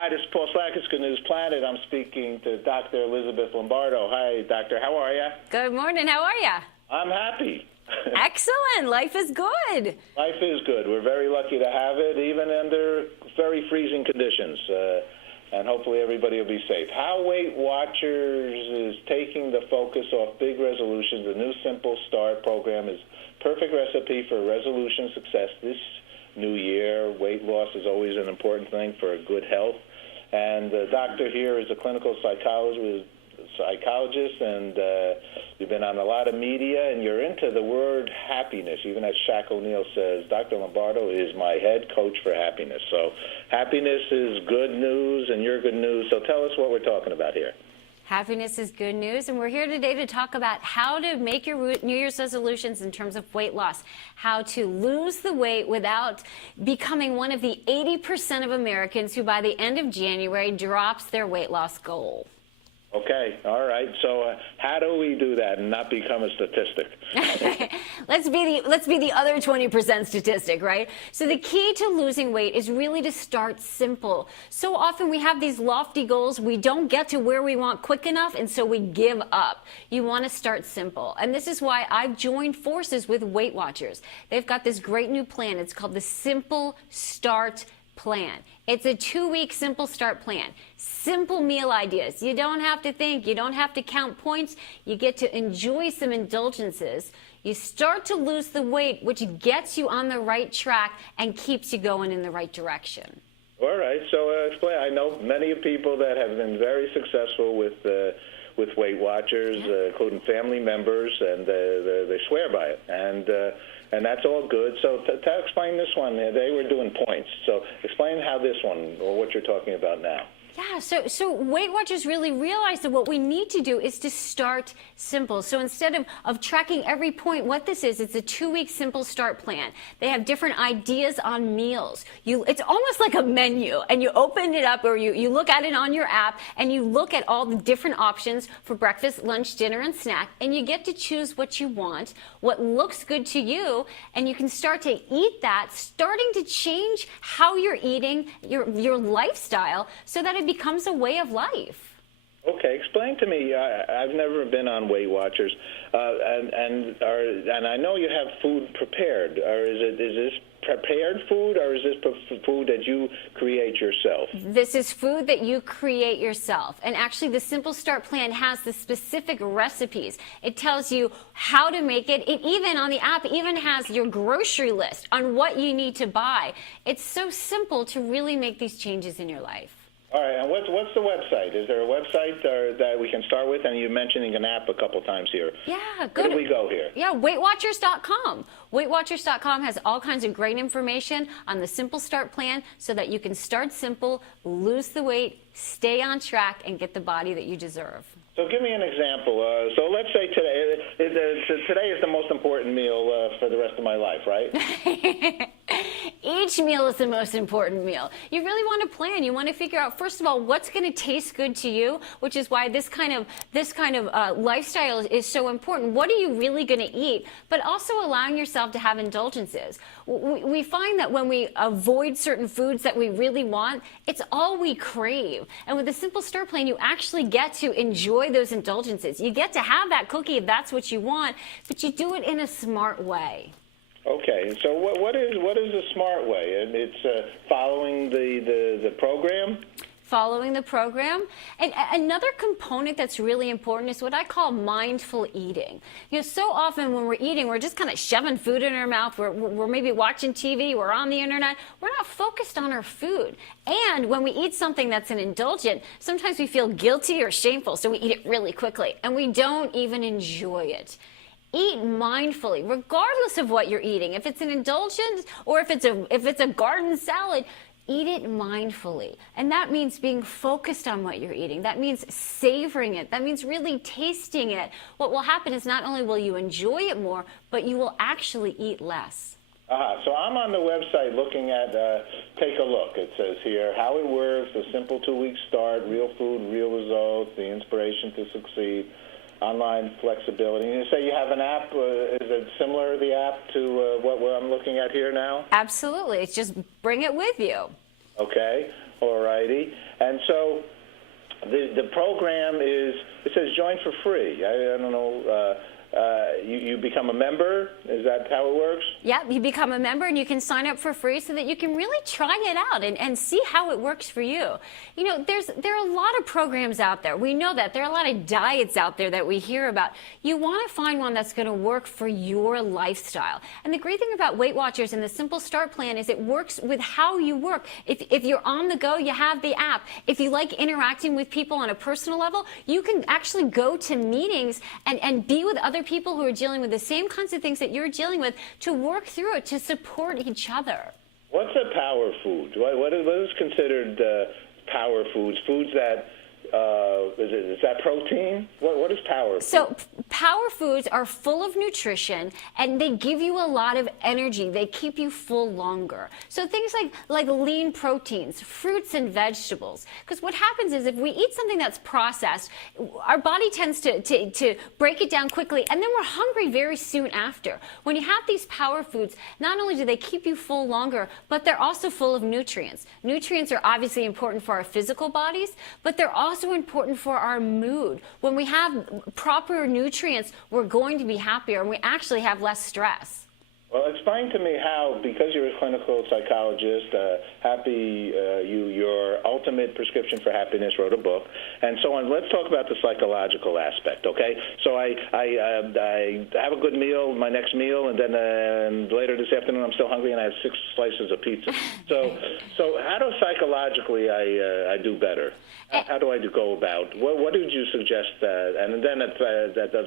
Hi, this is Paul Slakis, Good News Planet. I'm speaking to Dr. Elizabeth Lombardo. Hi, doctor. How are you? Good morning. How are you? I'm happy. Excellent. Life is good. Life is good. We're very lucky to have it, even under very freezing conditions. And hopefully everybody will be safe. How Weight Watchers is taking the focus off big resolutions. The new Simple Start program is perfect recipe for resolution success this new year. Weight loss is always an important thing for good health. And the doctor here is a clinical psychologist, and you've been on a lot of media, and you're into the word happiness. Even as Shaq O'Neal says, Dr. Lombardo is my head coach for happiness. So happiness is good news, and you're good news. So tell us what we're talking about here. Happiness is good news, and we're here today to talk about how to make your New Year's resolutions in terms of weight loss, how to lose the weight without becoming one of the 80% of Americans who by the end of January drops their weight loss goal. Okay, all right. So how do we do that and not become a statistic? Let's be the other 20% statistic, right? So the key to losing weight is really to start simple. So often we have these lofty goals, we don't get to where we want quick enough, and so we give up. You want to start simple. And this is why I've joined forces with Weight Watchers. They've got this great new plan. It's called the Simple Start Plan. It's a 2-week Simple Start Plan. Simple meal ideas. You don't have to think. You don't have to count points. You get to enjoy some indulgences. You start to lose the weight, which gets you on the right track and keeps you going in the right direction. All right. So explain. I know many people that have been very successful with Weight Watchers, including family members, and they swear by it. And that's all good. So explain this one. They were doing points. So explain how this one, or what you're talking about now. Yeah, so Weight Watchers really realized that what we need to do is to start simple. So instead of tracking every point, what this is, it's a 2-week Simple Start Plan. They have different ideas on meals. It's almost like a menu, and you open it up, or you look at it on your app, and you look at all the different options for breakfast, lunch, dinner, and snack, and you get to choose what you want, what looks good to you, and you can start to eat that, starting to change how you're eating, your lifestyle, so that it becomes a way of life. Okay, explain to me. I've never been on Weight Watchers, and I know you have food prepared. Or is this prepared food, or is this food that you create yourself? This is food that you create yourself. And actually, the Simple Start Plan has the specific recipes. It tells you how to make it. It even, on the app, even has your grocery list on what you need to buy. It's so simple to really make these changes in your life. All right, and what's the website? Is there a website that we can start with? And you're mentioning an app a couple times here. Yeah, Where do we go here? Yeah, WeightWatchers.com. WeightWatchers.com has all kinds of great information on the Simple Start Plan so that you can start simple, lose the weight, stay on track, and get the body that you deserve. So give me an example. So let's say today is the most important meal for the rest of my life, right? Each meal is the most important meal. You really want to plan. You want to figure out, first of all, what's going to taste good to you, which is why this kind of lifestyle is so important. What are you really going to eat? But also allowing yourself to have indulgences. We find that when we avoid certain foods that we really want, it's all we crave. And with the Simple Start Plan, you actually get to enjoy those indulgences. You get to have that cookie if that's what you want, but you do it in a smart way. Okay, so what is a smart way? And it's following the program? Following the program. And another component that's really important is what I call mindful eating. You know, so often when we're eating, we're just kind of shoving food in our mouth. We're maybe watching TV, we're on the internet. We're not focused on our food. And when we eat something that's an indulgent, sometimes we feel guilty or shameful, so we eat it really quickly, and we don't even enjoy it. Eat mindfully, regardless of what you're eating. If it's an indulgence or if it's a garden salad, eat it mindfully. And that means being focused on what you're eating. That means savoring it. That means really tasting it. What will happen is not only will you enjoy it more, but you will actually eat less. So I'm on the website looking at, take a look. It says here, how it works, a simple 2-week start, real food, real results, the inspiration to succeed, online flexibility. And you say you have an app. Is it similar, the app, to what I'm looking at here now? Absolutely. It's just bring it with you. Okay. All righty. And so the program is, it says join for free. I don't know. You become a member? Is that how it works? Yeah, you become a member and you can sign up for free so that you can really try it out and see how it works for you. You know, there are a lot of programs out there. We know that. There are a lot of diets out there that we hear about. You want to find one that's going to work for your lifestyle. And the great thing about Weight Watchers and the Simple Start Plan is it works with how you work. If you're on the go, you have the app. If you like interacting with people on a personal level, you can actually go to meetings and be with other people who are dealing with the same kinds of things that you're dealing with to work through it, to support each other. What's a power food? What is considered power foods? Foods that, is that protein? What is power food? So power foods are full of nutrition and they give you a lot of energy. They keep you full longer. So things like lean proteins, fruits and vegetables. Because what happens is if we eat something that's processed, our body tends to break it down quickly and then we're hungry very soon after. When you have these power foods, not only do they keep you full longer, but they're also full of nutrients. Nutrients are obviously important for our physical bodies, but they're also important for our mood. When we have proper nutrients, we're going to be happier and we actually have less stress. Well, explain to me how, because you're a clinical psychologist, your Ultimate Prescription for Happiness wrote a book, and so on. Let's talk about the psychological aspect, okay? So I have a good meal, my next meal, and then later this afternoon I'm still hungry and I have 6 slices of pizza. So how do psychologically I do better? How do I go about? What did you suggest? And then at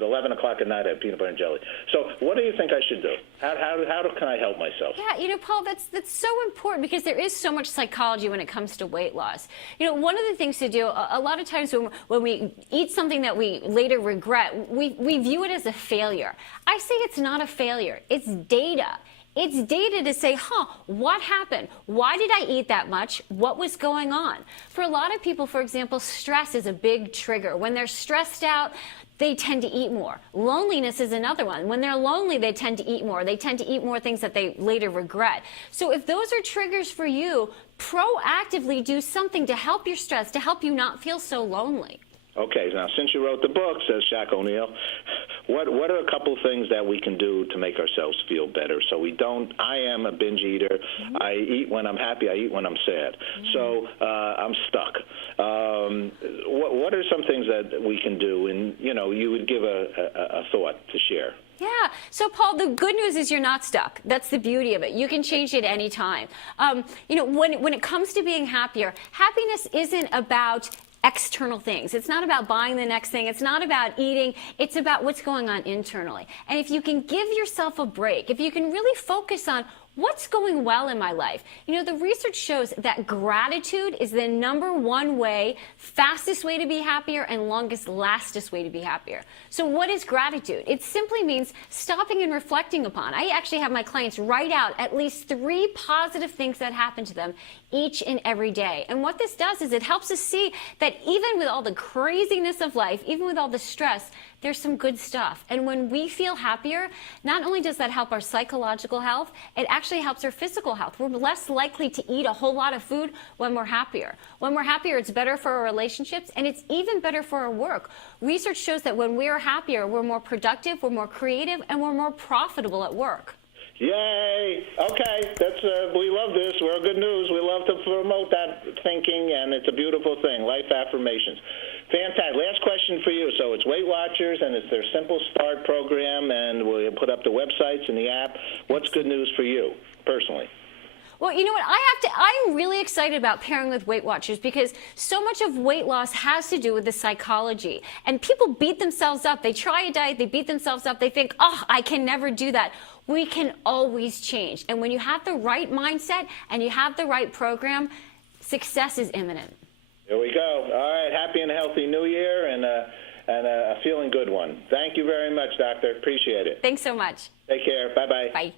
11 o'clock at night I have peanut butter and jelly. So what do you think I should do? How can I help myself? Yeah, you know, Paul, that's so important because there is so much psychology when it comes to weight loss. You know, one of the things to do, a lot of times when we eat something that we later regret, we view it as a failure. I say it's not a failure. It's data. It's data to say, what happened? Why did I eat that much? What was going on? For a lot of people, for example, stress is a big trigger. When they're stressed out, they tend to eat more. Loneliness is another one. When they're lonely, they tend to eat more. They tend to eat more things that they later regret. So if those are triggers for you, proactively do something to help your stress, to help you not feel so lonely. Okay, now since you wrote the book, says Shaq O'Neal, what are a couple things that we can do to make ourselves feel better so we don't, I am a binge eater, mm-hmm. I eat when I'm happy, I eat when I'm sad, mm-hmm. So I'm stuck. What are some things that we can do, and you would give a thought to share? Yeah. So, Paul, the good news is you're not stuck. That's the beauty of it. You can change it any time. When it comes to being happier, happiness isn't about external things. It's not about buying the next thing. It's not about eating. It's about what's going on internally. And if you can give yourself a break, if you can really focus on what's going well in my life? The research shows that gratitude is the #1 way, fastest way to be happier and longest lasting way to be happier. So what is gratitude? It simply means stopping and reflecting upon. I actually have my clients write out at least 3 positive things that happen to them each and every day. And what this does is it helps us see that even with all the craziness of life, even with all the stress, there's some good stuff. And when we feel happier, not only does that help our psychological health, it actually helps our physical health. We're less likely to eat a whole lot of food when we're happier. When we're happier, it's better for our relationships, and it's even better for our work. Research shows that when we are happier, we're more productive, we're more creative, and we're more profitable at work. Yay! Okay, we love this. We're good news. We love to promote that thinking, and it's a beautiful thing. Life affirmations. Fantastic. Last question for you. So it's Weight Watchers, and it's their Simple Start program, and we'll put up the websites and the app. What's good news for you, personally? Well, you know what? I'm really excited about pairing with Weight Watchers because so much of weight loss has to do with the psychology. And people beat themselves up. They try a diet, they beat themselves up. They think, I can never do that. We can always change. And when you have the right mindset and you have the right program, success is imminent. Here we go. All right. Happy and healthy New Year and a feeling good one. Thank you very much, Doctor. Appreciate it. Thanks so much. Take care. Bye-bye. Bye.